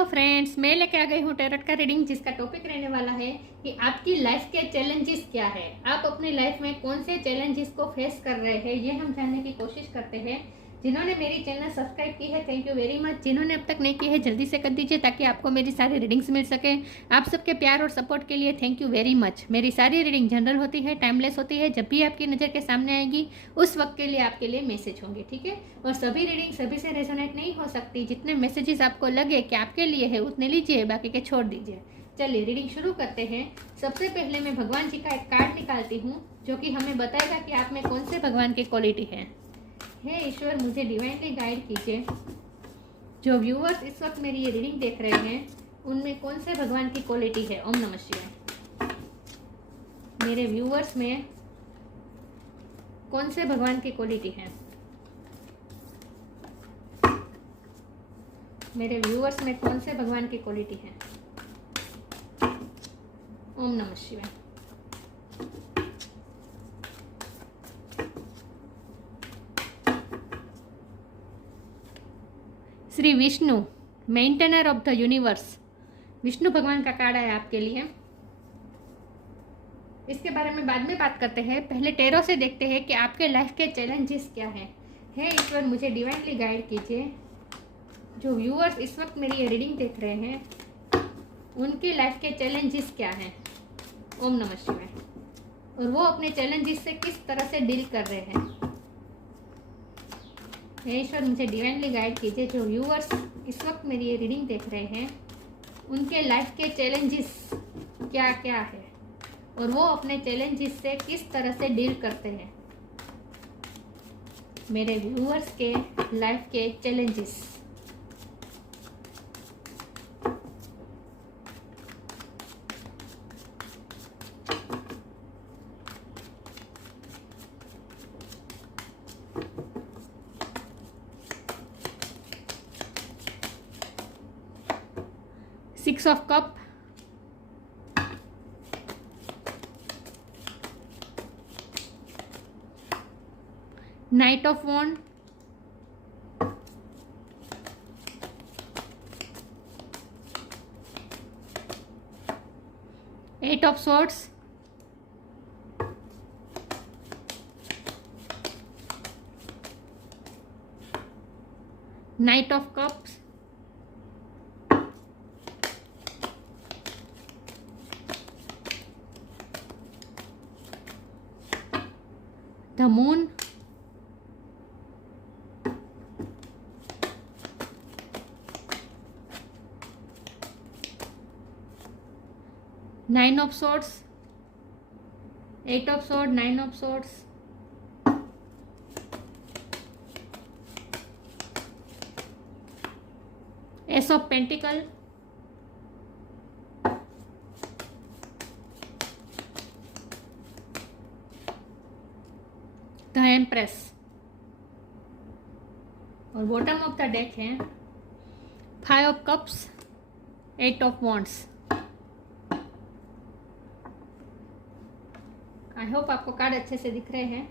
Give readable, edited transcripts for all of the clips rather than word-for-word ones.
Hello friends, मैं लेके आ गई हूँ टैरोट का रीडिंग, जिसका टॉपिक रहने वाला है कि आपकी लाइफ के चैलेंजेस क्या है। आप अपनी लाइफ में कौन से चैलेंजेस को फेस कर रहे हैं, ये हम जानने की कोशिश करते हैं। जिन्होंने मेरी चैनल सब्सक्राइब की है, थैंक यू वेरी मच। जिन्होंने अब तक नहीं की है, जल्दी से कर दीजिए ताकि आपको मेरी सारी रीडिंग्स मिल सके। आप सबके प्यार और सपोर्ट के लिए थैंक यू वेरी मच। मेरी सारी रीडिंग जनरल होती है, टाइमलेस होती है। जब भी आपकी नज़र के सामने आएगी उस वक्त के लिए आपके लिए मैसेज होंगे, ठीक है। और सभी रीडिंग सभी से रेजोनेट नहीं हो सकती। जितने मैसेजेस आपको लगे कि आपके लिए है उतने लीजिए, बाकी के छोड़ दीजिए। चलिए रीडिंग शुरू करते हैं। सबसे पहले मैं भगवान जी का एक कार्ड निकालती हूँ जो कि हमें बताएगा कि आप में कौन से भगवान की क्वालिटी है। हे ईश्वर, मुझे डिवाइनली गाइड कीजिए। जो व्यूअर्स इस वक्त मेरी ये रीडिंग देख रहे हैं उनमें कौन से भगवान की क्वालिटी है। ओम नमः शिवाय। मेरे व्यूअर्स में कौन से भगवान की क्वालिटी है। मेरे व्यूअर्स में कौन से भगवान की क्वालिटी है। ओम नमः शिवाय। Shri Vishnu, maintainer of the universe. Vishnu भगवान का कार्ड है आपके लिए। इसके बारे में बाद में बात करते हैं। पहले टैरो से देखते हैं कि आपके लाइफ के चैलेंजेस क्या हैं। हे ईश्वर, मुझे डिवाइनली गाइड कीजिए। जो व्यूअर्स इस वक्त मेरी ये रीडिंग देख रहे हैं उनके लाइफ के चैलेंजेस क्या हैं। ओम नमः शिवाय। और वो अपने चैलेंजेस से किस तरह से डील कर रहे हैं। हे ईश्वर, मुझे डिवाइनली गाइड कीजिए। जो व्यूअर्स इस वक्त मेरी ये रीडिंग देख रहे हैं उनके लाइफ के चैलेंजेस क्या क्या है और वो अपने चैलेंजेस से किस तरह से डील करते हैं। मेरे व्यूअर्स के लाइफ के challenges. Six of cup, knight of wand, eight of swords, knight of cups, the moon, nine of swords, eight of sword, nine of swords, ace of pentacle, the empress. और bottom of the deck है five of cups, eight of wands. I hope आपको card अच्छे से दिख रहे हैं।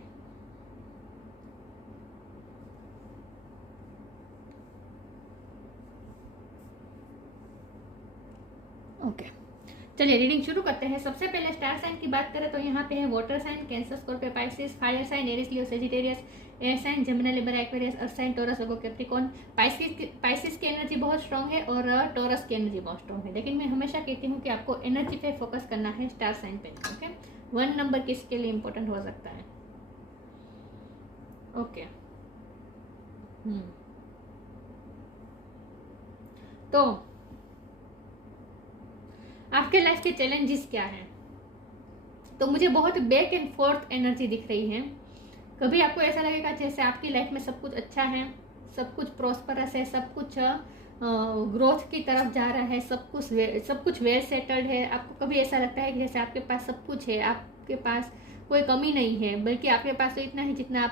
Okay, चलिए reading शुरू करते हैं। सबसे पहले स्टार साइन की बात करें तो यहाँ पे है water sign, Cancer, Scorpio, Pisces, fire sign, Aries, Leo, Sagittarius, air sign, Gemini, Libra, Aquarius, earth sign, Taurus, Virgo, Capricorn. Pisces की एनर्जी बहुत स्ट्रांग है और टॉरस की एनर्जी बहुत स्ट्रांग है। लेकिन मैं हमेशा कहती हूँ कि आपको एनर्जी पे फोकस करना है स्टार साइन पे। ओके, 1 नंबर किसके लिए इंपॉर्टेंट हो सकता है। ओके, तो आपके लाइफ के चैलेंजेस क्या हैं। तो मुझे बहुत बैक एंड फोर्थ एनर्जी दिख रही है। कभी आपको ऐसा लगेगा जैसे आपकी लाइफ में सब कुछ अच्छा है, सब कुछ प्रॉस्परस है, सब कुछ ग्रोथ की तरफ जा रहा है, सब कुछ वेल सेटल्ड है। आपको कभी ऐसा लगता है कि जैसे आपके पास सब कुछ है, आपके पास कोई कमी नहीं है, बल्कि आपके पास तो इतना है जितना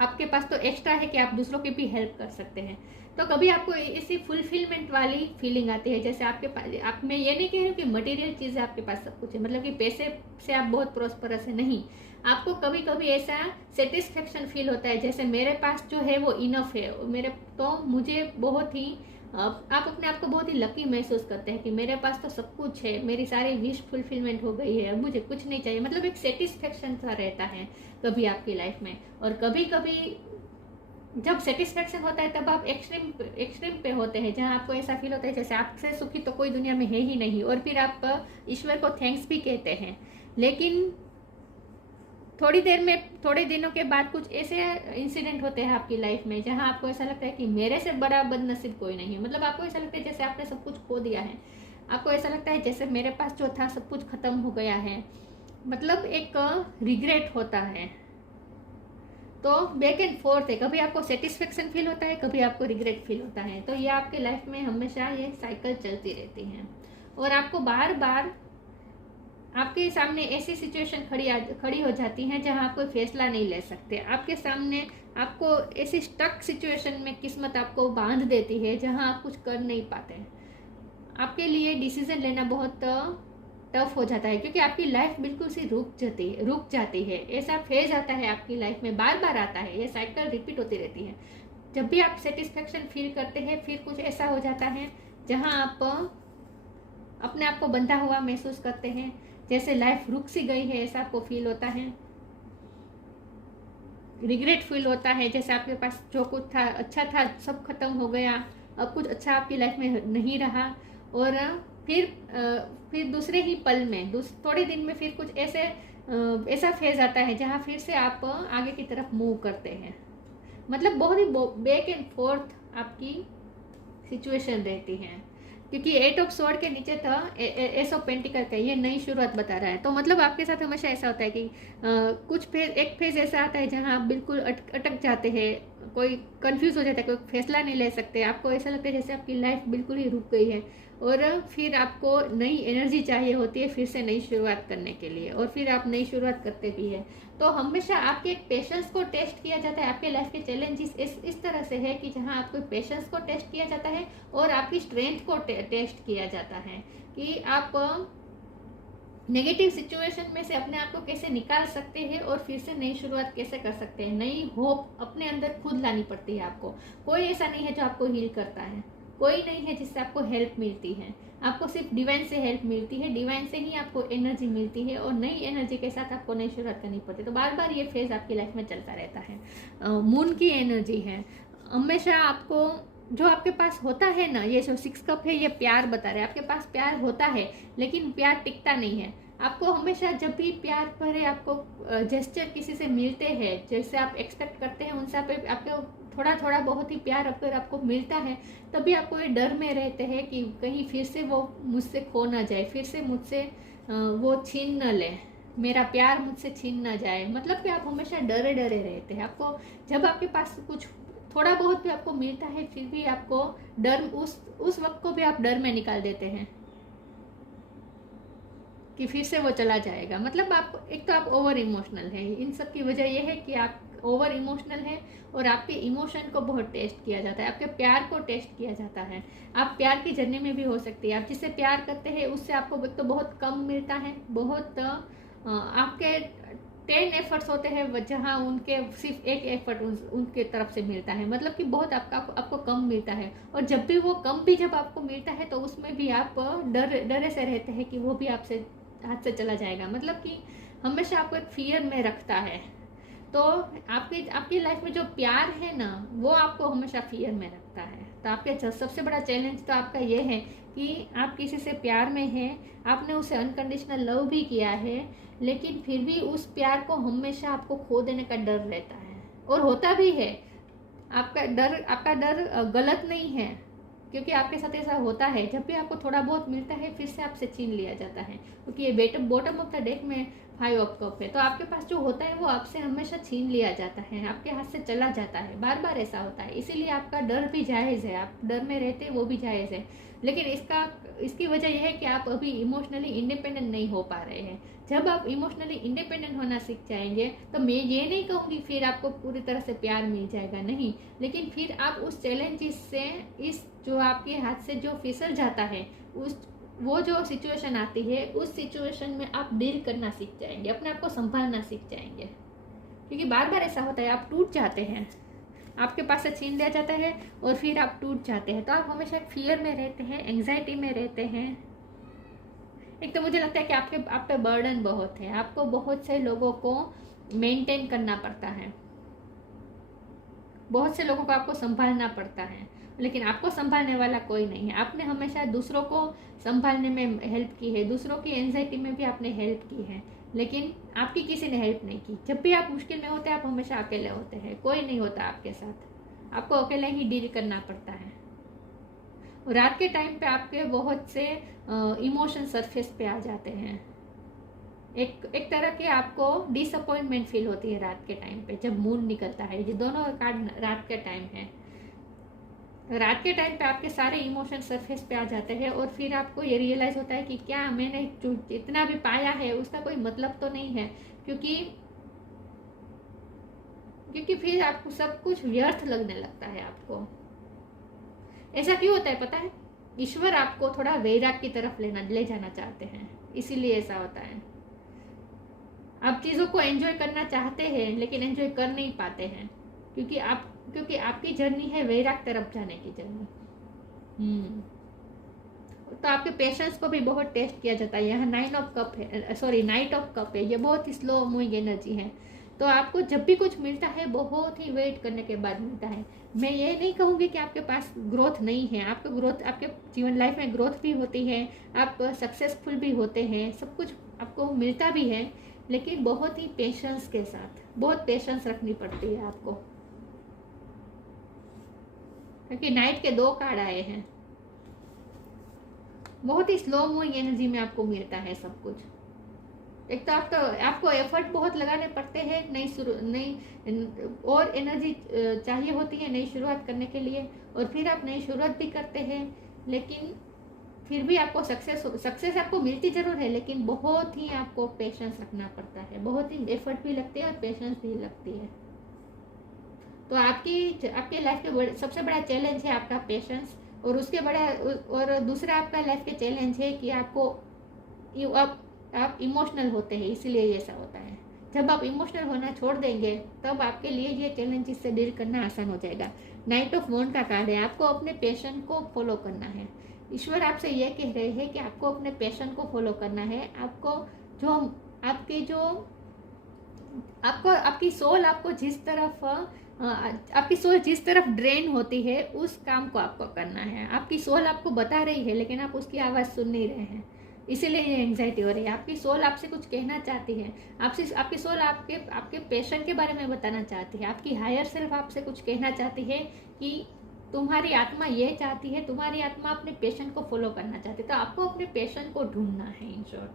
आपके पास तो एक्स्ट्रा है कि आप दूसरों की भी हेल्प कर सकते हैं। तो कभी आपको इसी फुलफिलमेंट वाली फीलिंग आती है जैसे आपके पास, आप मैं ये नहीं कह रही हूँ कि मटेरियल चीज़ें आपके पास सब कुछ है, मतलब कि पैसे से आप बहुत प्रॉस्परस है, नहीं। आपको कभी कभी ऐसा सेटिस्फेक्शन फील होता है जैसे मेरे पास जो है वो इनफ है, मेरे तो मुझे बहुत ही आप अपने आप को बहुत ही लकी महसूस करते हैं कि मेरे पास तो सब कुछ है, मेरी सारी विश फुलफिलमेंट हो गई है, अब मुझे कुछ नहीं चाहिए। मतलब एक सेटिस्फेक्शन सा रहता है कभी आपकी लाइफ में। और कभी कभी जब सेटिस्फेक्शन होता है तब आप एक्सट्रीम पे होते हैं, जहां आपको ऐसा फील होता है जैसे आपसे सुखी तो कोई दुनिया में है ही नहीं, और फिर आप ईश्वर को थैंक्स भी कहते हैं। लेकिन थोड़े दिनों के बाद कुछ ऐसे इंसिडेंट होते हैं आपकी लाइफ में जहां आपको ऐसा लगता है कि मेरे से बड़ा बदनसीब कोई नहीं है। मतलब आपको ऐसा लगता है जैसे आपने सब कुछ खो दिया है, आपको ऐसा लगता है जैसे मेरे पास जो था सब कुछ खत्म हो गया है। मतलब एक रिग्रेट होता है। तो बैक एंड फोर्थ है, कभी आपको सेटिस्फेक्शन फील होता है, कभी आपको रिग्रेट फील होता है। तो ये आपके लाइफ में हमेशा ये साइकिल चलती रहती है, और आपको बार बार आपके सामने ऐसी सिचुएशन खड़ी हो जाती है जहां आप कोई फैसला नहीं ले सकते। आपके सामने आपको ऐसी स्टक सिचुएशन में किस्मत आपको बांध देती है जहां आप कुछ कर नहीं पाते। आपके लिए डिसीजन लेना बहुत टफ हो जाता है, क्योंकि आपकी लाइफ बिल्कुल सी रुक जाती है। ऐसा फेज आता है आपकी लाइफ में, बार बार आता है, ये साइकिल रिपीट होती रहती है। जब भी आप सेटिस्फेक्शन फील करते हैं, फिर कुछ ऐसा हो जाता है जहां आप अपने आप को बंधा हुआ महसूस करते हैं, जैसे लाइफ रुक सी गई है, ऐसा आपको फील होता है। रिग्रेट फील होता है, जैसे आपके पास जो कुछ था, अच्छा था, सब खत्म हो गया, अब कुछ अच्छा आपकी लाइफ में नहीं रहा। और फिर दूसरे ही पल में, थोड़े दिन में फिर कुछ ऐसा फेज आता है जहाँ फिर से आप आगे की तरफ मूव करते हैं। मतलब बहुत ही बैक एंड फोर्थ आपकी सिचुएशन रहती है, क्योंकि 8 ऑफ स्वॉर्ड के नीचे था एस ऑफ पेंटिकल का, ये नई शुरुआत बता रहा है। तो मतलब आपके साथ हमेशा ऐसा होता है कि एक फेज ऐसा आता है जहां आप बिल्कुल अटक जाते हैं, कोई कंफ्यूज हो जाता है, कोई फैसला नहीं ले सकते। आपको ऐसा लगता है जैसे आपकी लाइफ बिल्कुल ही रुक गई है, और फिर आपको नई एनर्जी चाहिए होती है फिर से नई शुरुआत करने के लिए, और फिर आप नई शुरुआत करते भी है। तो हमेशा आपके पेशेंस को टेस्ट किया जाता है। आपके लाइफ के चैलेंजेस इस तरह से है कि जहां आपके पेशेंस को टेस्ट किया जाता है और आपकी स्ट्रेंथ को टेस्ट किया जाता है कि आप नेगेटिव सिचुएशन में से अपने आप को कैसे निकाल सकते हैं और फिर से नई शुरुआत कैसे कर सकते हैं। नई होप अपने अंदर खुद लानी पड़ती है आपको। कोई ऐसा नहीं है जो आपको हील करता है, कोई नहीं है जिससे आपको हेल्प मिलती है। आपको सिर्फ डिवाइन से हेल्प मिलती है, डिवाइन से ही आपको एनर्जी मिलती है, और नई एनर्जी के साथ आपको नई शुरुआत करनी पड़ती है। तो बार बार ये फेज आपकी लाइफ में चलता रहता है। मून की एनर्जी है हमेशा आपको, जो आपके पास होता है ना, ये जो 6 कप है ये प्यार बता रहे हैं। आपके पास प्यार होता है लेकिन प्यार टिकता नहीं है। आपको हमेशा जब भी प्यार भरे आपको जेस्चर किसी से मिलते हैं, जैसे आप एक्सपेक्ट करते हैं उनसे आपको थोड़ा थोड़ा बहुत ही प्यार अगर आपको मिलता है, तभी आपको ये डर में रहते हैं कि कहीं फिर से वो मुझसे खो ना जाए, फिर से मुझसे वो छीन न ले, मेरा प्यार मुझसे छीन ना जाए। मतलब कि आप हमेशा डरे डरे रहते हैं। आपको जब आपके पास कुछ थोड़ा बहुत भी आपको मिलता है, फिर भी आपको डर, उस वक्त को भी आप डर में निकाल देते हैं कि फिर से वो चला जाएगा। मतलब आप एक तो आप ओवर इमोशनल है। इन सब की वजह यह है कि आप ओवर इमोशनल है, और आपके इमोशन को बहुत टेस्ट किया जाता है, आपके प्यार को टेस्ट किया जाता है। आप प्यार की जर्नी में भी हो सकती है। आप जिससे प्यार करते हैं उससे आपको एक तो बहुत कम मिलता है, बहुत आपके 10 एफर्ट्स होते हैं जहाँ उनके सिर्फ एक एफर्ट उनके तरफ से मिलता है। मतलब कि बहुत आपको कम मिलता है, और जब भी वो कम भी जब आपको मिलता है तो उसमें भी आप डरे से रहते हैं कि वो भी आपसे हाथ से चला जाएगा। मतलब कि हमेशा आपको एक फियर में रखता है। तो आपकी लाइफ में जो प्यार है ना, वो आपको हमेशा फियर में रखता है। तो आपके सबसे बड़ा चैलेंज तो आपका ये है कि आप किसी से प्यार में हैं, आपने उसे अनकंडीशनल लव भी किया है, लेकिन फिर भी उस प्यार को हमेशा आपको खो देने का डर रहता है, और होता भी है। आपका डर गलत नहीं है, क्योंकि आपके साथ ऐसा होता है। जब भी आपको थोड़ा बहुत मिलता है फिर से आपसे छीन लिया जाता है, क्योंकि ये बॉटम ऑफ द डेक में 5 ऑफ कप है। तो आपके पास जो होता है वो आपसे हमेशा छीन लिया जाता है, आपके हाथ से चला जाता है, बार बार ऐसा होता है। इसीलिए आपका डर भी जायज़ है, आप डर में रहते हैं वो भी जायज़ है। लेकिन इसकी वजह यह है कि आप अभी इमोशनली इंडिपेंडेंट नहीं हो पा रहे हैं। जब आप इमोशनली इंडिपेंडेंट होना सीख जाएंगे तो मैं ये नहीं कहूँगी फिर आपको पूरी तरह से प्यार मिल जाएगा, नहीं। लेकिन फिर आप उस चैलेंजेस से, इस जो आपके हाथ से जो फिसल जाता है, वो जो सिचुएशन आती है, उस सिचुएशन में आप डील करना सीख जाएंगे, अपने आप को संभालना सीख जाएंगे। क्योंकि बार बार ऐसा होता है, आप टूट जाते हैं, आपके पास से छीन लिया जाता है और फिर आप टूट जाते हैं। तो आप हमेशा एक फियर में रहते हैं, एंग्जाइटी में रहते हैं। एक तो मुझे लगता है कि आप पे बर्डन बहुत है, आपको बहुत से लोगों को मेंटेन करना पड़ता है, बहुत से लोगों को आपको संभालना पड़ता है, लेकिन आपको संभालने वाला कोई नहीं है। आपने हमेशा दूसरों को संभालने में हेल्प की है, दूसरों की एंजाइटी में भी आपने हेल्प की है, लेकिन आपकी किसी ने हेल्प नहीं की। जब भी आप मुश्किल में होते हैं आप हमेशा अकेले होते हैं, कोई नहीं होता आपके साथ, आपको अकेले ही डील करना पड़ता है। रात के टाइम पे आपके बहुत से इमोशन सरफेस पे आ जाते हैं। एक तरह की आपको डिसअपॉइंटमेंट फील होती है रात के टाइम पे, जब मून निकलता है। ये दोनों कार्ड रात के टाइम है। रात के टाइम पे आपके सारे इमोशन सरफेस पे आ जाते हैं और फिर आपको ये रियलाइज होता है कि क्या मैंने जितना भी पाया है उसका कोई मतलब तो नहीं है, क्योंकि फिर आपको सब कुछ व्यर्थ लगने लगता है आपको। ऐसा क्यों होता है पता है? ईश्वर आपको थोड़ा वैराग की तरफ ले जाना चाहते हैं, इसीलिए ऐसा होता है। आप चीज़ों को एंजॉय करना चाहते हैं लेकिन एंजॉय कर नहीं पाते हैं, क्योंकि आपकी जर्नी है वैराग तरफ जाने की जर्नी। तो आपके पेशेंस को भी बहुत टेस्ट किया जाता है। यहाँ नाइट ऑफ कप है, ये बहुत ही स्लो मूविंग एनर्जी है। तो आपको जब भी कुछ मिलता है बहुत ही वेट करने के बाद मिलता है। मैं ये नहीं कहूँगी कि आपके पास ग्रोथ नहीं है, आपका ग्रोथ, आपके जीवन लाइफ में ग्रोथ भी होती है, आप सक्सेसफुल भी होते हैं, सब कुछ आपको मिलता भी है, लेकिन बहुत ही पेशेंस के साथ, बहुत पेशेंस रखनी पड़ती है आपको, क्योंकि नाइट के 2 कार्ड आए हैं। बहुत ही स्लो मूविंग एनर्जी में आपको मिलता है सब कुछ। एक तो आपको एफर्ट बहुत लगाने पड़ते हैं, नई और एनर्जी चाहिए होती है नई शुरुआत करने के लिए, और फिर आप नई शुरुआत भी करते हैं, लेकिन फिर भी आपको सक्सेस आपको मिलती जरूर है, लेकिन बहुत ही आपको पेशेंस रखना पड़ता है, बहुत ही एफर्ट भी लगती है और पेशेंस भी लगती है। तो आपकी लाइफ के सबसे बड़ा चैलेंज है आपका पेशेंस, और दूसरा आपका लाइफ के चैलेंज है कि आप इमोशनल होते हैं, इसीलिए ऐसा होता है। जब आप इमोशनल होना छोड़ देंगे तब आपके लिए ये चैलेंजेस से डील करना आसान हो जाएगा। नाइट ऑफ वॉन्ड का कार्ड है, आपको अपने पैशन को फॉलो करना है। ईश्वर आपसे ये कह रहे हैं कि आपको अपने पैशन को फॉलो करना है। आपकी सोल आपकी सोल जिस तरफ ड्रेन होती है उस काम को आपको करना है। आपकी सोल आपको बता रही है लेकिन आप उसकी आवाज़ सुन नहीं रहे हैं, इसीलिए ये एंग्जाइटी हो रही है। आपकी सोल आपसे कुछ कहना चाहती है, आपकी सोल आपके पैशन के बारे में बताना चाहती है। आपकी हायर सेल्फ आपसे कुछ कहना चाहती है कि तुम्हारी आत्मा ये चाहती है, तुम्हारी आत्मा अपने पैशन को फॉलो करना चाहती है। तो आपको अपने पैशन को ढूंढना है। इन शॉर्ट,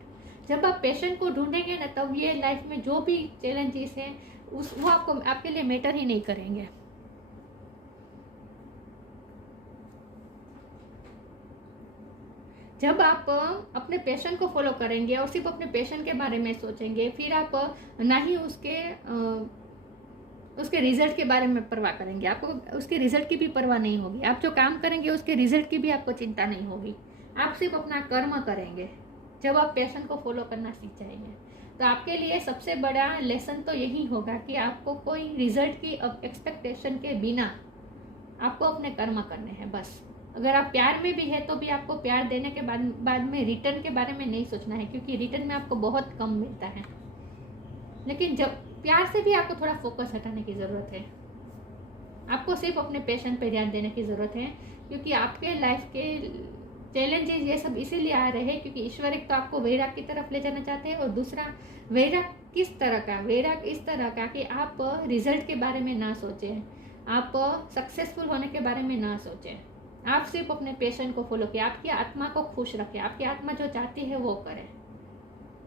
जब आप पैशन को ढूंढेंगे ना, तब ये लाइफ में जो भी चैलेंजेस हैं वो आपके लिए मैटर ही नहीं करेंगे। जब आप अपने पैशन को फॉलो करेंगे और सिर्फ अपने पैशन के बारे में सोचेंगे, फिर आप ना ही उसके रिजल्ट के बारे में परवाह करेंगे, आपको उसके रिजल्ट की भी परवाह नहीं होगी। आप जो काम करेंगे उसके रिजल्ट की भी आपको चिंता नहीं होगी। आप सिर्फ अपना कर्म करेंगे जब आप पैशन को फॉलो करना सीख जाएंगे। तो आपके लिए सबसे बड़ा लेसन तो यही होगा कि आपको कोई रिजल्ट की एक्सपेक्टेशन के बिना आपको अपने कर्म करने हैं बस। अगर आप प्यार में भी है तो भी आपको प्यार देने के बाद में रिटर्न के बारे में नहीं सोचना है, क्योंकि रिटर्न में आपको बहुत कम मिलता है। लेकिन जब प्यार से भी आपको थोड़ा फोकस हटाने की ज़रूरत है, आपको सिर्फ अपने पैशन पे ध्यान देने की ज़रूरत है, क्योंकि आपके लाइफ के चैलेंजेस ये सब इसीलिए आ रहे हैं क्योंकि ईश्वर एक तो आपको वैराग की तरफ ले जाना चाहते हैं, और दूसरा वैराग किस तरह का? वैराग इस तरह का कि आप रिजल्ट के बारे में ना सोचें, आप सक्सेसफुल होने के बारे में ना सोचें, आप सिर्फ अपने पैशन को फॉलो किए, आपकी आत्मा को खुश रखें, आपकी आत्मा जो चाहती है वो करें।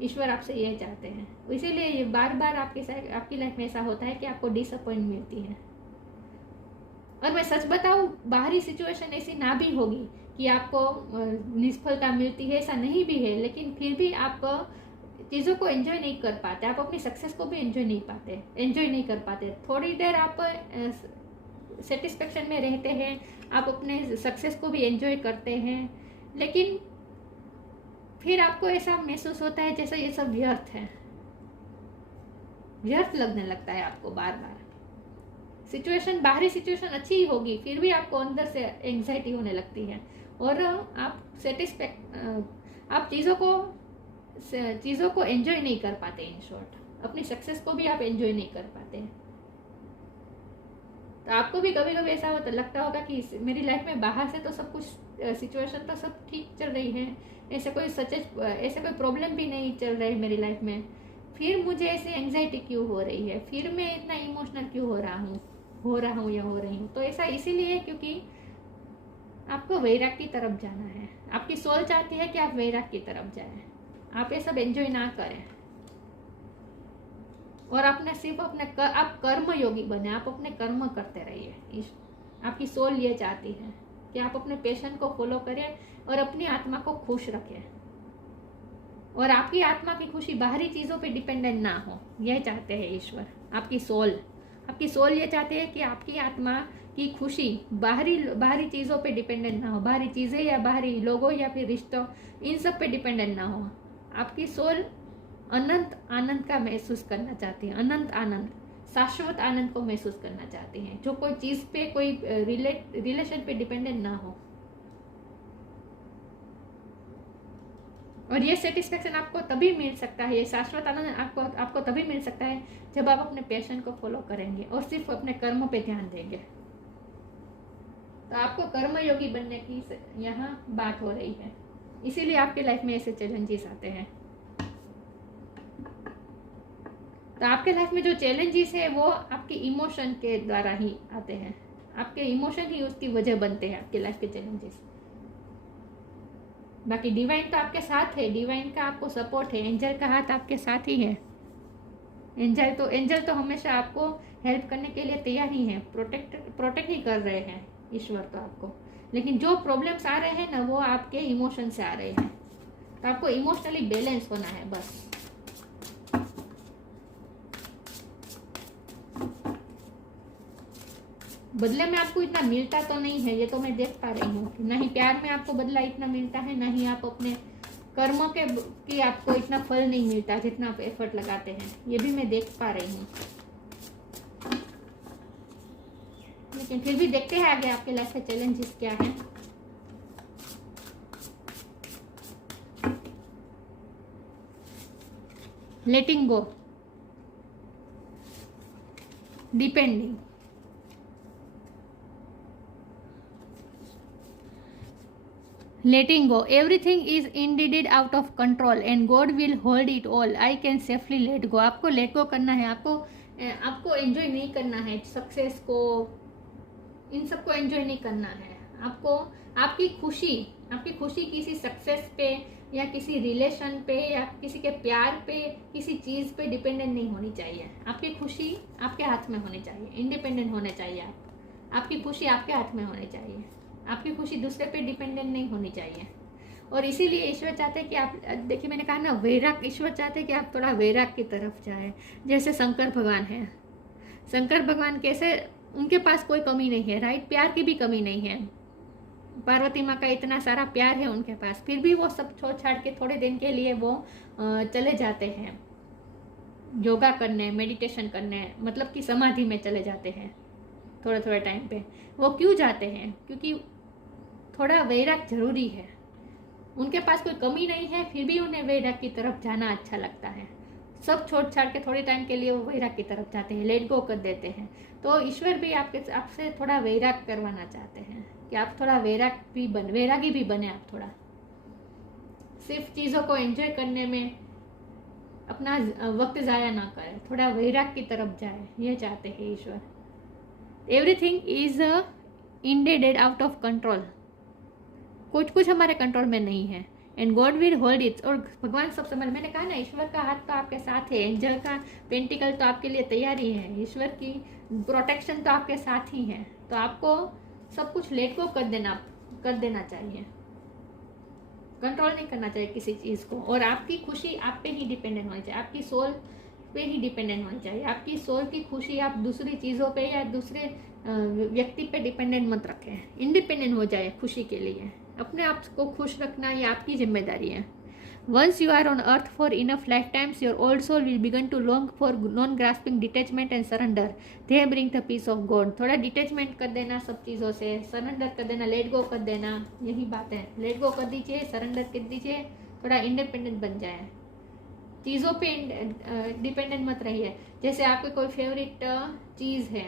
ईश्वर आपसे ये चाहते हैं, इसीलिए ये बार बार आपकी लाइफ में ऐसा होता है कि आपको डिसअपॉइंट मिलती है। और मैं सच बताऊं, बाहरी सिचुएशन ऐसी ना भी होगी कि आपको निष्फलता मिलती है, ऐसा नहीं भी है, लेकिन फिर भी आप चीज़ों को एंजॉय नहीं कर पाते, आप अपनी सक्सेस को भी एंजॉय नहीं कर पाते। थोड़ी देर आप सेटिस्फेक्शन में रहते हैं, आप अपने सक्सेस को भी एंजॉय करते हैं, लेकिन फिर आपको ऐसा महसूस होता है जैसे ये सब व्यर्थ है, व्यर्थ लगने लगता है आपको बार बार। सिचुएशन, बाहरी सिचुएशन अच्छी ही होगी, फिर भी आपको अंदर से एंग्जाइटी होने लगती है और आप चीज़ों को एंजॉय नहीं कर पाते। इन शॉर्ट, अपनी सक्सेस को भी आप एंजॉय नहीं कर पाते। तो आपको भी कभी कभी ऐसा लगता होगा कि मेरी लाइफ में बाहर से तो सब कुछ सिचुएशन तो सब ठीक चल रही है, ऐसे कोई प्रॉब्लम भी नहीं चल रही मेरी लाइफ में, फिर मुझे ऐसी एंग्जाइटी क्यों हो रही है, फिर मैं इतना इमोशनल क्यों हो रहा हूँ या हो रही हूँ। तो ऐसा इसीलिए क्योंकि आपको वैराग की तरफ जाना है। आपकी सोल चाहती है कि आप वैराग की तरफ जाएं, आप ये सब एंजॉय ना करें और आप कर्म योगी बने, आप अपने कर्म करते रहिए। आपकी सोल ये चाहती है कि आप अपने पैशन को फॉलो करें और अपनी आत्मा को खुश रखें और आपकी आत्मा की खुशी बाहरी चीज़ों पे डिपेंडेंट ना हो, यह चाहते हैं ईश्वर। आपकी सोल ये चाहते हैं कि आपकी आत्मा की खुशी बाहरी चीज़ों पे डिपेंडेंट ना हो, बाहरी चीज़ें या बाहरी लोगों या फिर रिश्तों, इन सब पे डिपेंडेंट ना हो। आपकी सोल अनंत आनंद का महसूस करना चाहती है, अनंत आनंद, शाश्वत आनंद को महसूस करना चाहती है, जो कोई चीज़ पे, कोई रिलेशन पे डिपेंडेंट ना हो। और ये सेटिस्फेक्शन आपको तभी मिल सकता है, ये शाश्वत आनंद आपको तभी मिल सकता है जब आप अपने पैशन को फॉलो करेंगे और सिर्फ अपने कर्मों पे ध्यान देंगे। तो आपको कर्म योगी बनने की यहाँ बात हो रही है, इसीलिए आपके लाइफ में ऐसे चैलेंजेस आते हैं। तो आपके लाइफ में जो चैलेंजेस है वो आपके इमोशन के द्वारा ही आते हैं, आपके इमोशन ही उसकी वजह बनते हैं आपके लाइफ के चैलेंजेस। बाकी डिवाइन तो आपके साथ है, डिवाइन का आपको सपोर्ट है, एंजल का हाथ आपके साथ ही है। एंजल तो हमेशा आपको हेल्प करने के लिए तैयार ही है, प्रोटेक्ट ही कर रहे हैं ईश्वर तो आपको। लेकिन जो प्रॉब्लम्स आ रहे हैं ना, वो आपके इमोशन से आ रहे हैं, तो आपको इमोशनली बैलेंस होना है बस। बदले में आपको इतना मिलता तो नहीं है, ये तो मैं देख पा रही हूँ, ना ही प्यार में आपको बदला इतना मिलता है, ना ही आप अपने कर्मों की आपको इतना फल नहीं मिलता जितना आप एफर्ट लगाते हैं, ये भी मैं देख पा रही हूँ। लेकिन फिर भी देखते हैं आगे आपके लाइफ के चैलेंजेस क्या हैं। लेटिंग गो, depending, letting go, everything is indeed out of control and God will hold it all, I can safely let go। आपको लेट गो करना है, आपको एंजॉय नहीं करना है सक्सेस को, इन सबको एंजॉय नहीं करना है आपको। आपकी खुशी किसी सक्सेस पे या किसी रिलेशन पे या किसी के प्यार पे, किसी चीज़ पे डिपेंडेंट नहीं होनी चाहिए। आपकी खुशी आपके हाथ में होनी चाहिए, इंडिपेंडेंट होने चाहिए आपकी खुशी आपके हाथ में होनी चाहिए, आपकी खुशी दूसरे पे डिपेंडेंट नहीं होनी चाहिए। और इसीलिए ईश्वर चाहते हैं कि आप, देखिए मैंने कहा ना वैराग, ईश्वर चाहते हैं कि आप थोड़ा वैराग की तरफ जाए। जैसे शंकर भगवान हैं, शंकर भगवान कैसे, उनके पास कोई कमी नहीं है, राइट, प्यार की भी कमी नहीं है। पार्वती माँ का इतना सारा प्यार है उनके पास, फिर भी वो सब छोड़ छाड़ के थोड़े दिन के लिए वो चले जाते हैं योगा करने, मेडिटेशन करने, मतलब कि समाधि में चले जाते हैं थोड़े थोड़े टाइम पे। वो क्यों जाते हैं? क्योंकि थोड़ा वैराग जरूरी है। उनके पास कोई कमी नहीं है, फिर भी उन्हें वैराग की तरफ जाना अच्छा लगता है। सब छोड़ छाड़ के थोड़े टाइम के लिए वो वैराग की तरफ जाते हैं, लेट गो कर देते हैं। तो ईश्वर भी आपसे थोड़ा वैराग करवाना चाहते हैं कि आप थोड़ा वैरागी भी बने। आप थोड़ा सिर्फ चीज़ों को एंजॉय करने में अपना वक्त ज़ाया ना करें, थोड़ा वैराग की तरफ जाए, ये चाहते हैं ईश्वर। Everything is intended out of control, कुछ हमारे कंट्रोल में नहीं है। And God will hold it, और भगवान सब समझ, मैंने कहा ना ईश्वर का हाथ तो आपके साथ है, एंजल का पेंटिकल तो आपके लिए तैयारी है, ईश्वर की प्रोटेक्शन तो आपके साथ ही है। तो आपको सब कुछ लेट गो कर देना चाहिए, कंट्रोल नहीं करना चाहिए किसी चीज़ को। और आपकी खुशी आप पे ही डिपेंडेंट होनी चाहिए, आपकी सोल पे ही डिपेंडेंट होनी चाहिए। आपकी सोल की खुशी आप दूसरी चीज़ों पे या दूसरे व्यक्ति पे डिपेंडेंट मत रखें, इंडिपेंडेंट हो जाए खुशी के लिए। अपने आप को खुश रखना ये आपकी जिम्मेदारी है। Once you are on earth for enough lifetimes, your old soul will begin to long for non-grasping detachment and surrender. They bring the peace of God. थोड़ा डिटेचमेंट कर देना सब चीज़ों से, सरेंडर कर देना, लेट गो कर देना, यही बात है। लेट गो कर दीजिए, सरेंडर कर दीजिए, थोड़ा इंडिपेंडेंट बन जाए, चीज़ों पे डिपेंडेंट मत रहिए। जैसे आपकी कोई फेवरेट चीज़ है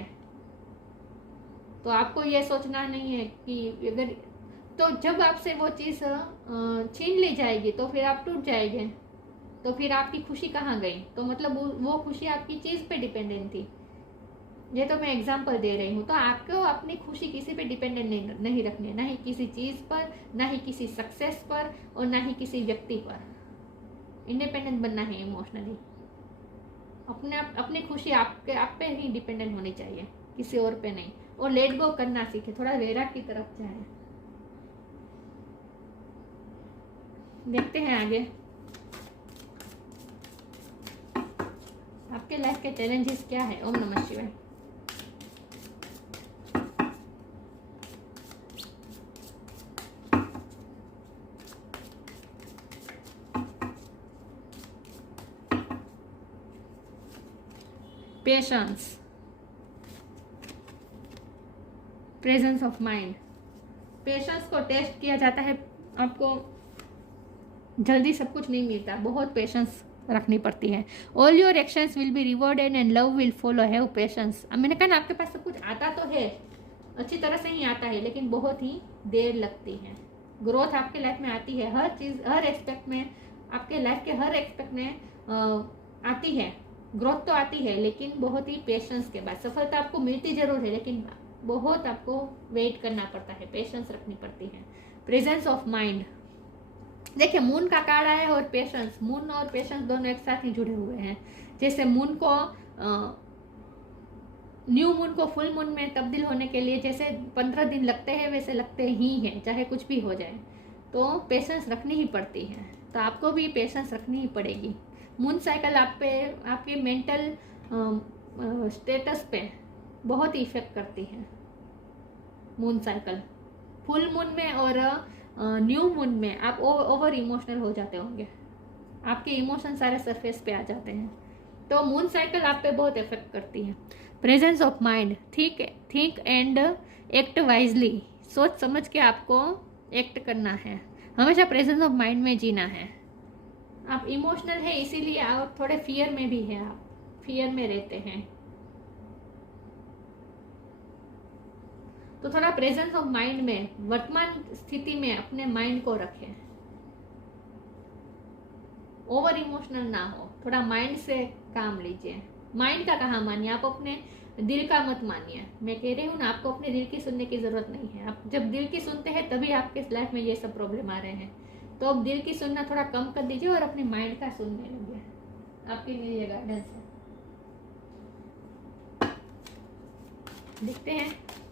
तो आपको ये सोचना नहीं है कि अगर, तो जब आपसे वो चीज़ छीन ली जाएगी तो फिर आप टूट जाएंगे, तो फिर आपकी खुशी कहाँ गई? तो मतलब वो खुशी आपकी चीज़ पे डिपेंडेंट थी। ये तो मैं एग्जांपल दे रही हूँ। तो आपको अपनी खुशी किसी पे डिपेंडेंट नहीं रखनी है, ना ही किसी चीज़ पर, ना ही किसी सक्सेस पर, और ना ही किसी व्यक्ति पर। इंडिपेंडेंट बनना है इमोशनली। अपनी खुशी आप पे ही डिपेंडेंट होनी चाहिए, किसी और पे नहीं। और लेट गो करना सीखे, थोड़ा वैराग की तरफ जाए। देखते हैं आगे आपके लाइफ के चैलेंजेस क्या है। ओम नमः शिवाय। Patience, presence of mind. Patience को टेस्ट किया जाता है। आपको जल्दी सब कुछ नहीं मिलता, बहुत पेशेंस रखनी पड़ती है। All your actions will be rewarded and love will follow. Have patience. अब मैंने कहा ना, आपके पास सब कुछ आता तो है, अच्छी तरह से ही आता है, लेकिन बहुत ही देर लगती है। ग्रोथ आपके लाइफ में आती है, हर चीज़, हर एक्सपेक्ट में, आपके लाइफ के हर एक्सपेक्ट में आती है। ग्रोथ तो आती है, लेकिन बहुत ही पेशेंस के बाद। सफलता आपको मिलती जरूर है, लेकिन बहुत आपको वेट करना पड़ता है, पेशेंस रखनी पड़ती है। Presence of mind. देखिए, मून का कार्ड आया है और पेशेंस, मून और पेशेंस दोनों एक साथ ही जुड़े हुए हैं। जैसे मून को न्यू मून को फुल मून में तब्दील होने के लिए जैसे 15 दिन लगते हैं, वैसे लगते ही हैं, चाहे कुछ भी हो जाए। तो पेशेंस रखनी ही पड़ती है। तो आपको भी पेशेंस रखनी ही पड़ेगी। मून साइकिल आप पे, आपके मेंटल स्टेटस पे बहुत ही इफेक्ट करती है मून साइकिल। फुल मून में और न्यू मून में आप ओवर इमोशनल हो जाते होंगे, आपके इमोशन सारे सरफेस पे आ जाते हैं। तो मून साइकिल आप पे बहुत इफेक्ट करती है। Presence of mind. Think and act wisely. सोच समझ के आपको एक्ट करना है, हमेशा प्रेजेंस ऑफ माइंड में जीना है। आप इमोशनल है, इसीलिए आप थोड़े फियर में भी है, आप फियर में रहते हैं। तो थोड़ा प्रेजेंस ऑफ माइंड में, वर्तमान स्थिति में अपने माइंड को रखें, ओवर इमोशनल ना हो, थोड़ा माइंड से काम लीजिए। माइंड का कहाँ मानिए, आप अपने दिल का मत मानिए। मैं कह रही हूँ ना, आपको अपने दिल की सुनने की जरूरत नहीं है। आप जब दिल की सुनते हैं तभी आपके लाइफ में ये सब प्रॉब्लम आ रहे हैं। तो अब दिल की सुनना थोड़ा कम कर दीजिए और अपने माइंड का सुनने लगिए। आपके लिए ये गाइडेंस है। देखते हैं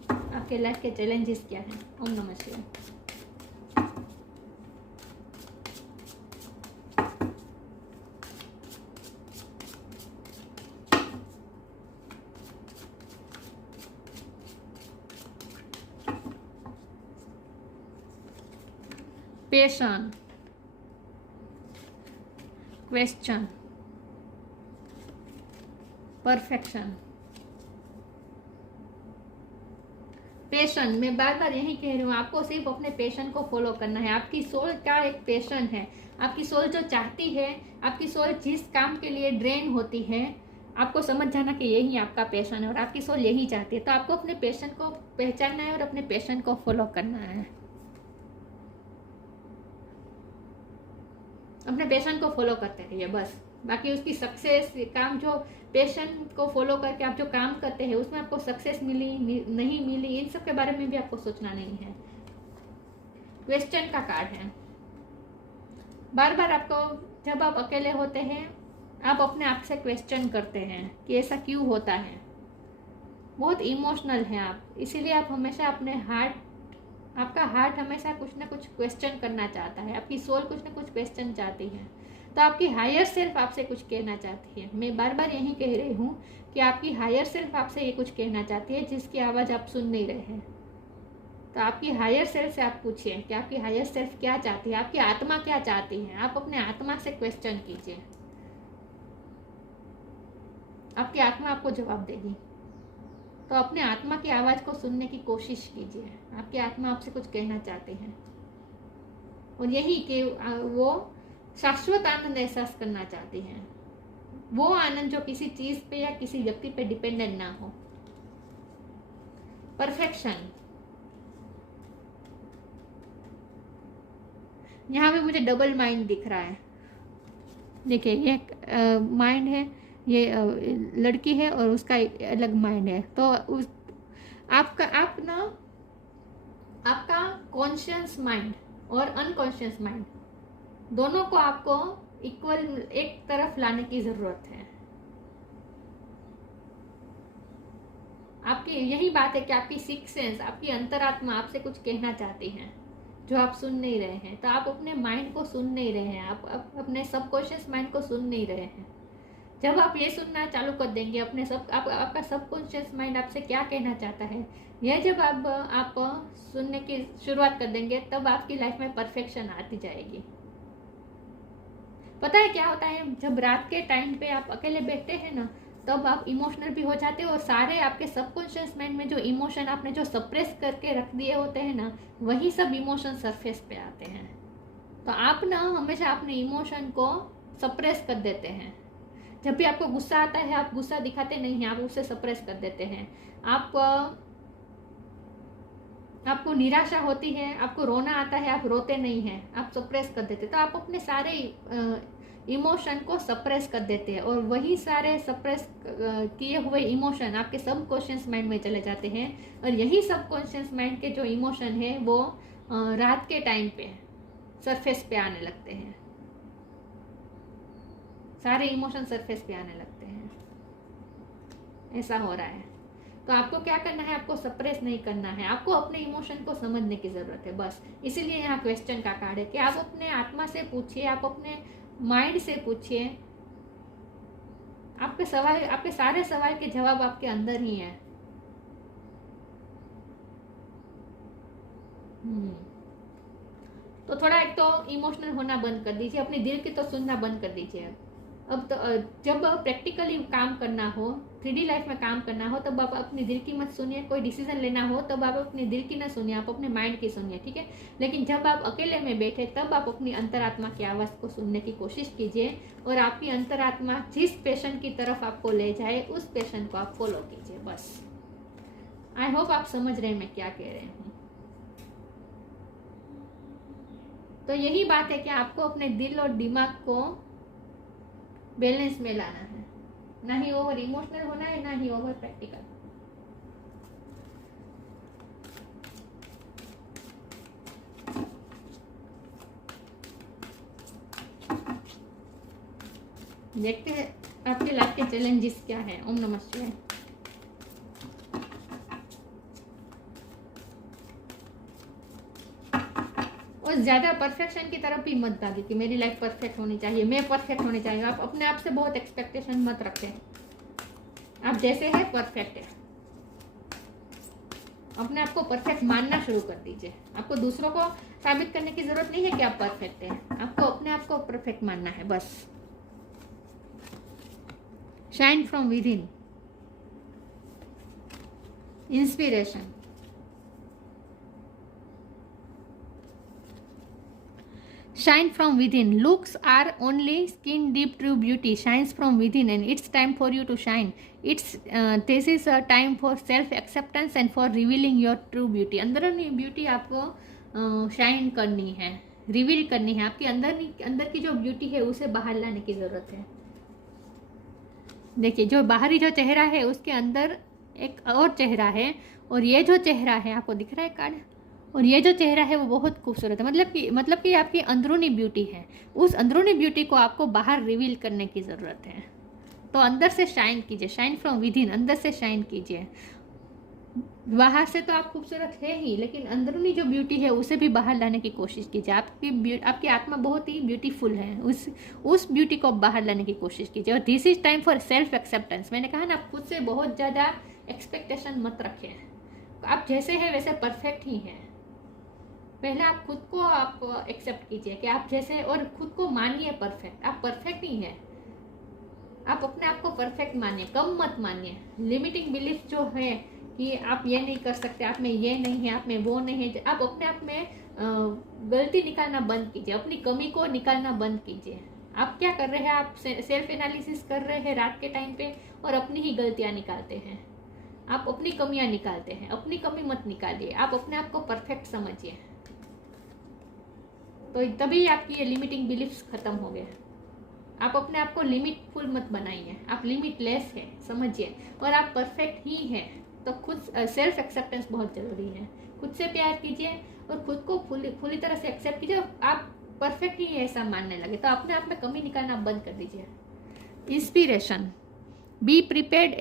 आपके लाइफ के चैलेंजेस क्या हैं। ओम नमः शिवाय। Patience, question, perfection. पैशन, मैं बार बार यही कह रही हूँ, आपको सिर्फ अपने पैशन को फॉलो करना है। आपकी सोल का एक पैशन है, आपकी सोल जो चाहती है, आपकी सोल जिस काम के लिए ड्रेन होती है, आपको समझ जाना कि यही आपका पैशन है और आपकी सोल यही चाहती है। तो आपको अपने पैशन को पहचानना है और अपने पैशन को फॉलो करना है। अपने पैशन को फॉलो करते रहिए बस। बाकी उसकी सक्सेस, काम जो पैशन को फॉलो करके आप जो काम करते हैं उसमें आपको सक्सेस मिली नहीं मिली, इन सब के बारे में भी आपको सोचना नहीं है। क्वेश्चन का कार्ड है। बार बार आपको, जब आप अकेले होते हैं, आप अपने आप से क्वेश्चन करते हैं कि ऐसा क्यों होता है। बहुत इमोशनल हैं आप, इसीलिए आप हमेशा अपने आपका हार्ट हमेशा कुछ ना कुछ क्वेश्चन करना चाहता है, आपकी सोल कुछ ना कुछ क्वेश्चन चाहती है। तो आपकी हायर सेल्फ आपसे कुछ कहना चाहती है। मैं बार बार यही कह रही हूँ कि आपकी हायर सेल्फ आपसे ये कुछ कहना चाहती है, जिसकी आवाज़ आप सुन नहीं रहे हैं। तो आपकी हायर सेल्फ से आप पूछिए कि आपकी हायर सेल्फ क्या चाहती है, आपकी आत्मा क्या चाहती है। आप अपने आत्मा से क्वेश्चन कीजिए, आपकी आत्मा आपको जवाब देगी। तो अपने आत्मा की आवाज़ को सुनने की कोशिश कीजिए। आपकी आत्मा आपसे कुछ कहना चाहती है, और यही कि वो शाश्वत आनंद एहसास करना चाहती हैं, वो आनंद जो किसी चीज पे या किसी व्यक्ति पे डिपेंडेंट ना हो। परफेक्शन, यहाँ पे मुझे डबल माइंड दिख रहा है। देखिए ये माइंड है, ये लड़की है और उसका एक अलग माइंड है। तो उस आपका कॉन्शियस माइंड और अनकॉन्शियस माइंड दोनों को आपको इक्वल एक तरफ लाने की जरूरत है। आपकी यही बात है कि आपकी सिक्स सेंस, आपकी अंतरात्मा आपसे कुछ कहना चाहती है जो आप सुन नहीं रहे हैं। तो आप अपने माइंड को सुन नहीं रहे हैं, आप अपने सबकॉन्शियस माइंड को सुन नहीं रहे हैं। जब आप ये सुनना चालू कर देंगे, आपका सबकॉन्शियस माइंड आपसे क्या कहना चाहता है, यह जब आप सुनने की शुरुआत कर देंगे, तब आपकी लाइफ में परफेक्शन आती जाएगी। पता है क्या होता है, जब रात के टाइम पे आप अकेले बैठते हैं ना, तब आप इमोशनल भी हो जाते हो, और सारे आपके सबकॉन्शियस माइंड में जो इमोशन आपने जो सप्रेस करके रख दिए होते हैं ना, वही सब इमोशन सरफेस पे आते हैं। तो आप ना हमेशा अपने इमोशन को सप्रेस कर देते हैं। जब भी आपको गुस्सा आता है, आप गुस्सा दिखाते नहीं हैं, आप उसे सप्रेस कर देते हैं। आपको निराशा होती है, आपको रोना आता है, आप रोते नहीं हैं, आप सप्रेस कर देते। तो आप अपने सारे इमोशन को सप्रेस कर देते हैं, और वही सारे सप्रेस किए हुए इमोशन आपके सबकॉन्शियस माइंड में चले जाते हैं। और यही सबकॉन्शियस माइंड के जो इमोशन है वो रात के टाइम पे सरफेस पे आने लगते हैं। सारे इमोशन सरफेस पे आने लगते हैं, ऐसा हो रहा है। तो आपको क्या करना है, आपको सप्रेस नहीं करना है, आपको अपने इमोशन को समझने की जरूरत है बस। इसीलिए यहाँ क्वेश्चन का कार्ड है कि आप अपने आत्मा से पूछिए, आप अपने माइंड से पूछिए। आपके सारे सवाल के जवाब आपके अंदर ही हैं। तो थोड़ा एक तो इमोशनल होना बंद कर दीजिए, अपने दिल की तो सुनना बंद कर दीजिए। अब तो जब प्रैक्टिकली काम करना हो, 3D लाइफ में काम करना हो, तब आप अपने दिल की मत सुनिए। कोई डिसीजन लेना हो तब आप अपने दिल की ना सुनिए, आप अपने माइंड की सुनिए, ठीक है। लेकिन जब आप अकेले में बैठे, तब आप अपनी अंतरात्मा की आवाज़ को सुनने की कोशिश कीजिए, और आपकी अंतरात्मा जिस पैशन की तरफ आपको ले जाए, उस पैशन को आप फॉलो कीजिए बस। आई होप आप समझ रहे हैं मैं क्या कह रही हूँ। तो यही बात है कि आपको अपने दिल और दिमाग को बैलेंस में लाना है, ना ही ओवर इमोशनल होना है, ना ही ओवर प्रैक्टिकल। देखते हैं आपके लाइफ के चैलेंजेस क्या है। ओम नमः शिवाय। और ज़्यादा परफेक्शन की तरफ भी मत भागिए कि मेरी लाइफ परफेक्ट होनी चाहिए, मैं परफेक्ट होनी चाहिए। आप अपने आप से बहुत एक्सपेक्टेशन मत रखें। आप जैसे हैं परफेक्ट है। अपने आप को परफेक्ट मानना शुरू कर दीजिए। आपको दूसरों को साबित करने की जरूरत नहीं है कि आप परफेक्ट हैं, आपको अपने आप को परफेक्ट मानना है बस। Shine from with in, inspiration. Shine from within. Looks are only skin deep. True beauty shines from within, and it's time for you to shine. This is a time for self acceptance and for revealing your true beauty. अंदरूनी beauty आपको shine करनी है, reveal करनी है। आपके अंदर की जो ब्यूटी है उसे बाहर लाने की जरूरत है। देखिए, जो बाहरी जो चेहरा है उसके अंदर एक और चेहरा है, और ये जो चेहरा है आपको दिख रहा है कार्ड, और ये जो चेहरा है वो बहुत खूबसूरत है। मतलब कि आपकी अंदरूनी ब्यूटी है, उस अंदरूनी ब्यूटी को आपको बाहर रिवील करने की ज़रूरत है। तो अंदर से शाइन कीजिए, शाइन फ्रॉम विद इन, अंदर से शाइन कीजिए। बाहर से तो आप खूबसूरत है ही, लेकिन अंदरूनी जो ब्यूटी है उसे भी बाहर लाने की कोशिश कीजिए। आपकी आत्मा बहुत ही ब्यूटीफुल है, उस ब्यूटी को बाहर लाने की कोशिश कीजिए। और this is time for self acceptance. मैंने कहा ना, आप खुद से बहुत ज़्यादा एक्सपेक्टेशन मत रखें। आप जैसे हैं वैसे परफेक्ट ही हैं। पहले आप खुद को आप एक्सेप्ट कीजिए कि आप जैसे, और खुद को मानिए परफेक्ट। आप परफेक्ट ही हैं, आप अपने आप को परफेक्ट मानिए, कम मत मानिए। लिमिटिंग बिलीफ जो है कि आप ये नहीं कर सकते, आप में ये नहीं है, आप में वो नहीं है, आप अपने आप में गलती निकालना बंद कीजिए, अपनी कमी को निकालना बंद कीजिए। आप क्या कर रहे हैं, आप सेल्फ एनालिसिस कर रहे हैं रात के टाइम पे और अपनी ही गलतियां निकालते हैं। आप अपनी कमियां निकालते हैं, अपनी कमी मत निकालिए, आप अपने आप को परफेक्ट समझिए। तो तभी आपकी ये लिमिटिंग बिलीफ्स खत्म हो गए। आप अपने आप को लिमिटफुल मत बनाइए, आप लिमिटलेस है समझिए, और आप परफेक्ट ही हैं। तो खुद सेल्फ एक्सेप्टेंस बहुत जरूरी है। खुद से प्यार कीजिए और खुद को खुली तरह से एक्सेप्ट कीजिए। आप परफेक्ट ही ऐसा मानने लगे तो अपने आप में कमी निकालना बंद कर दीजिए। Inspiration, be prepared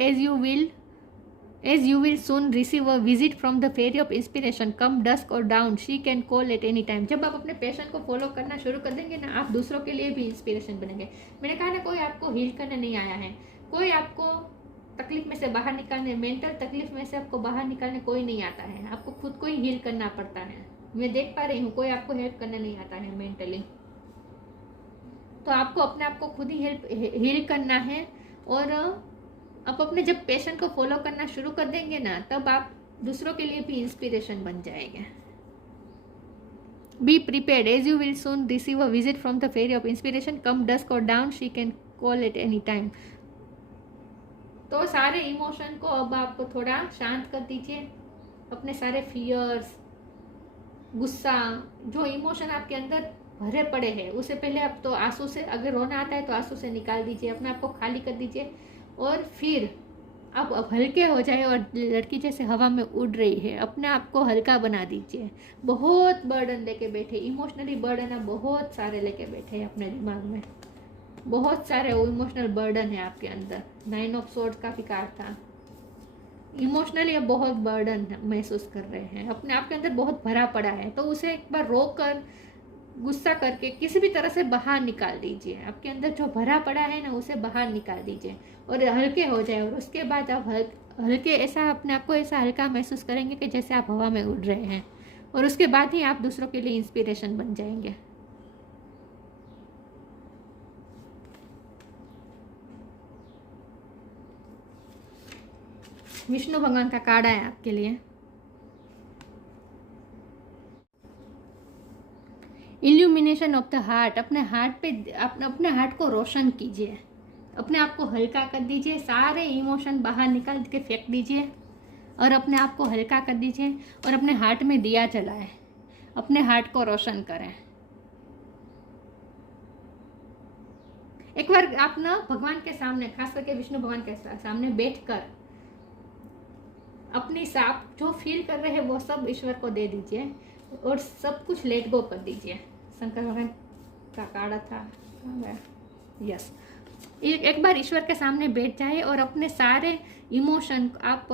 as you will soon receive a visit from the fairy of inspiration, come dusk or dawn, she can call at any time। जब आप अपने पैशन को फॉलो करना शुरू कर देंगे ना, आप दूसरों के लिए भी इंस्पिरेशन बनेंगे। मैंने कहा ना, कोई आपको हील करने नहीं आया है, कोई आपको तकलीफ में से बाहर निकालने, मेंटल तकलीफ में से आपको बाहर निकालने कोई नहीं आता है। आपको खुद को ही हील करना पड़ता है। मैं देख पा रही हूँ, कोई आपको हेल्प करने नहीं आता है मेंटली। तो आपको अपने आप को खुद ही हील करना है। और आप अपने जब पैशन को फॉलो करना शुरू कर देंगे ना, तब आप दूसरों के लिए भी इंस्पिरेशन बन जाएंगे। Be prepared as you will soon receive a visit from the fairy of inspiration, come dusk और dawn, she can call at any time. तो सारे इमोशन को अब आप थोड़ा शांत कर दीजिए। अपने सारे फियर्स, गुस्सा, जो इमोशन आपके अंदर भरे पड़े हैं, उससे पहले आप तो आंसू से, अगर रोना आता है तो आंसू से निकाल दीजिए, अपने आप को खाली कर दीजिए। और फिर आप हल्के हो जाए और लड़की जैसे हवा में उड़ रही है, अपने आप को हल्का बना दीजिए। बहुत बर्डन लेके बैठे, इमोशनली बर्डन आप बहुत सारे लेके बैठे हैं अपने दिमाग में, बहुत सारे इमोशनल बर्डन है आपके अंदर। 9 ऑफ सोर्ड्स का भी कार्ड था। इमोशनली आप बहुत बर्डन महसूस कर रहे हैं, अपने आप के अंदर बहुत भरा पड़ा है, तो उसे एक बार रोक कर, गुस्सा करके किसी भी तरह से बाहर निकाल दीजिए। आपके अंदर जो भरा पड़ा है ना, उसे बाहर निकाल दीजिए और हल्के हो जाए। और उसके बाद आप हल्के ऐसा अपने आप को ऐसा हल्का महसूस करेंगे कि जैसे आप हवा में उड़ रहे हैं, और उसके बाद ही आप दूसरों के लिए इंस्पिरेशन बन जाएंगे। विष्णु भगवान का कार्ड है आपके लिए। इल्यूमिनेशन ऑफ द हार्ट, अपने हार्ट पे अपने हार्ट को रोशन कीजिए, अपने आप को हल्का कर दीजिए, सारे इमोशन बाहर निकाल के फेंक दीजिए और अपने आप को हल्का कर दीजिए और अपने हार्ट में दिया जलाएं, अपने हार्ट को रोशन करें। एक बार आप ना भगवान के सामने, खास करके विष्णु भगवान के सामने बैठकर अपनी साप जो फील कर रहे हैं वो सब ईश्वर को दे दीजिए और सब कुछ लेट गो कर दीजिए। शंकर भगवान का कार्ड था, यस। एक बार ईश्वर के सामने बैठ जाए और अपने सारे इमोशन आप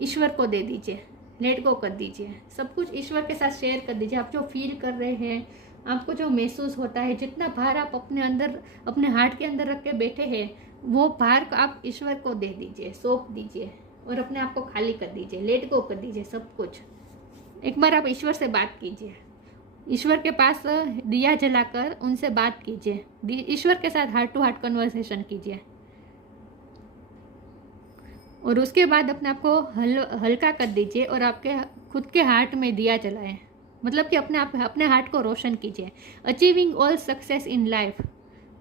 ईश्वर को दे दीजिए, लेट गो कर दीजिए, सब कुछ ईश्वर के साथ शेयर कर दीजिए। आप जो फील कर रहे हैं, आपको जो महसूस होता है, जितना भार आप अपने अंदर, अपने हार्ट के अंदर रख के बैठे हैं, वो भार आप ईश्वर को दे दीजिए, सौंप दीजिए और अपने आप को खाली कर दीजिए, लेट गो कर दीजिए सब कुछ। एक बार आप ईश्वर से बात कीजिए, ईश्वर के पास दिया जलाकर उनसे बात कीजिए, ईश्वर के साथ हार्ट टू हार्ट कन्वर्सेशन कीजिए और उसके बाद अपने आप को हल्का कर दीजिए और आपके खुद के हार्ट में दिया जलाएं, मतलब कि अपने हार्ट को रोशन कीजिए। Achieving all success in life,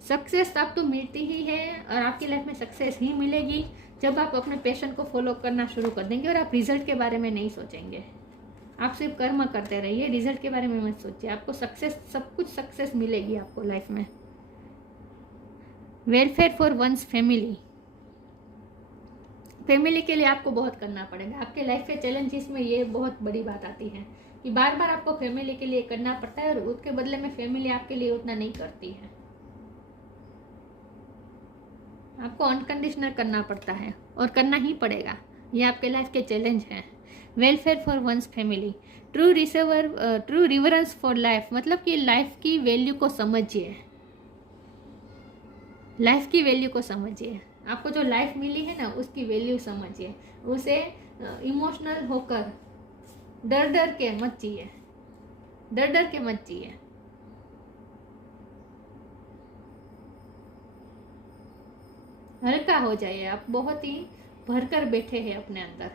success आप तो मिलती ही है और आपकी लाइफ में सक्सेस ही मिलेगी जब आप अपने पैशन को फॉलो करना शुरू कर देंगे और आप रिजल्ट के बारे में नहीं सोचेंगे। आप सिर्फ कर्म करते रहिए, रिजल्ट के बारे में मत सोचिए। आपको सक्सेस, सब कुछ सक्सेस मिलेगी आपको लाइफ में। Welfare for one's family, family के लिए आपको बहुत करना पड़ेगा। आपके लाइफ के चैलेंजेस में ये बहुत बड़ी बात आती है कि बार बार आपको फैमिली के लिए करना पड़ता है और उसके बदले में फैमिली आपके लिए उतना नहीं करती है। आपको अनकंडीशनल करना पड़ता है और करना ही पड़ेगा, ये आपके लाइफ के चैलेंज हैं। Welfare for one's family, true reverence for life, मतलब कि लाइफ की वैल्यू को समझिए, लाइफ की वैल्यू को समझिए। आपको जो लाइफ मिली है ना, उसकी वैल्यू समझिए, उसे इमोशनल होकर डर डर के मत जिए। डर डर के मत जिए। हल्का हो जाइए, आप बहुत ही भरकर बैठे हैं अपने अंदर,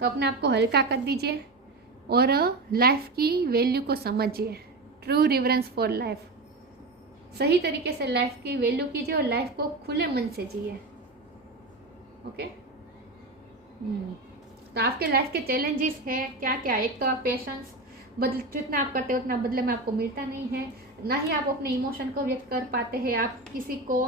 तो अपने आप को हल्का कर दीजिए और लाइफ की वैल्यू को समझिए। ट्रू रिवरेंस फॉर लाइफ, सही तरीके से लाइफ की वैल्यू कीजिए और लाइफ को खुले मन से जिए। ओके। तो आपके लाइफ के चैलेंजेस है क्या क्या? एक तो आप पेशेंस, बदल जितना आप करते हो उतना बदले में आपको मिलता नहीं है, ना ही आप अपने इमोशन को व्यक्त कर पाते हैं। आप किसी को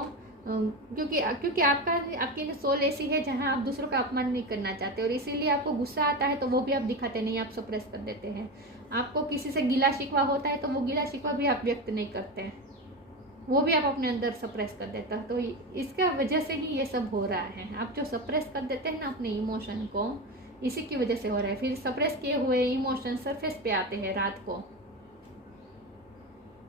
क्योंकि आपकी सोल ऐसी है जहां आप दूसरों का अपमान नहीं करना चाहते, और इसीलिए आपको गुस्सा आता है तो वो भी आप दिखाते नहीं, आप सप्रेस कर देते हैं। आपको किसी से गिला शिकवा होता है तो वो गिला शिकवा भी आप व्यक्त नहीं करते हैं, वो भी आप अपने अंदर सप्रेस कर देता है। तो इसका वजह से ही ये सब हो रहा है। आप जो सप्रेस कर देते हैं ना अपने इमोशन को, इसी की वजह से हो रहा है। फिर सप्रेस किए हुए इमोशन सरफेस पे आते हैं रात को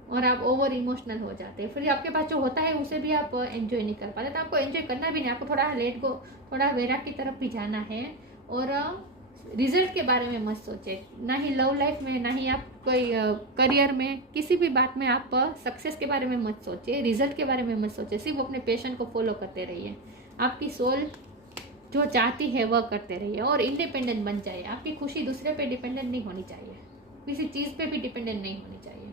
और आप ओवर इमोशनल हो जाते हैं। फिर आपके पास जो होता है उसे भी आप एंजॉय नहीं कर पाते। तो आपको एंजॉय करना भी नहीं, आपको थोड़ा लेट गो, थोड़ा वैराग की तरफ भी जाना है। और रिजल्ट के बारे में मत सोचे, ना ही लव लाइफ में, ना ही आप कोई करियर में, किसी भी बात में आप सक्सेस के बारे में मत सोचिए, रिजल्ट के बारे में मत सोचिए। सिर्फ अपने पैशन को फॉलो करते रहिए। आपकी सोल जो चाहती है वह करते रहिए और इंडिपेंडेंट बन जाइए। आपकी खुशी दूसरे पे डिपेंडेंट नहीं होनी चाहिए, किसी चीज़ पे भी डिपेंडेंट नहीं होनी चाहिए।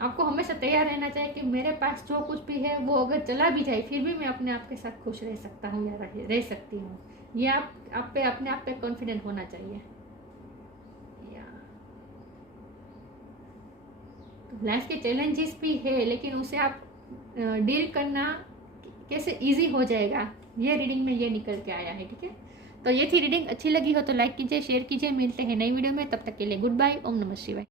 आपको हमेशा तैयार रहना चाहिए कि मेरे पास जो कुछ भी है वो अगर चला भी जाए फिर भी मैं अपने आप के साथ खुश रह सकता हूँ या रह सकती हूँ। ये आप पे अपने आप पे कॉन्फिडेंट होना चाहिए। तो लाइफ के चैलेंजेस भी है, लेकिन उसे आप डील करना कैसे इजी हो जाएगा, ये रीडिंग में ये निकल के आया है। ठीक है, तो ये थी रीडिंग। अच्छी लगी हो तो लाइक कीजिए, शेयर कीजिए। मिलते हैं नई वीडियो में, तब तक के लिए गुड बाय। ओम नमः शिवाय।